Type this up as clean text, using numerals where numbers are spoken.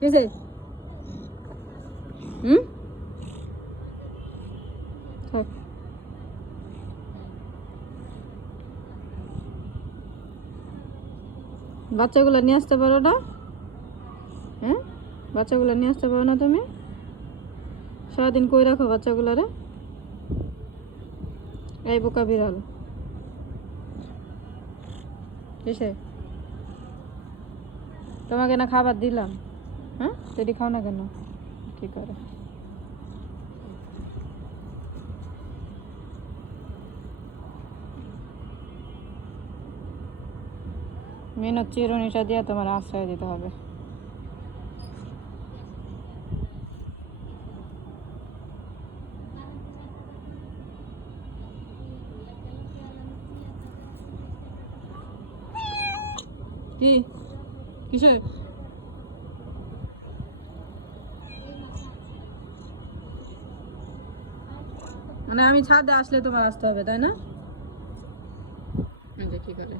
কিসে হুম থাক। বাচ্চাগুলো নিয়ে আসতে পারো না? হ্যাঁ, বাচ্চাগুলো নিয়ে আসতে পারো না তুমি? সারাদিন কই রাখো বাচ্চাগুলারে? এই বোকা বিড়াল, কিসে? তোমাকে না খাবার দিলাম, হ্যাঁ সেটি খাও না কেন? কি করে? মেহনত চিরুনিটা দিয়ে তোমার আশ্রয় দিতে হবে। কি কিসে? মানে আমি ছাদে আসলে তোমার আসতে হবে তাই না? কি করে?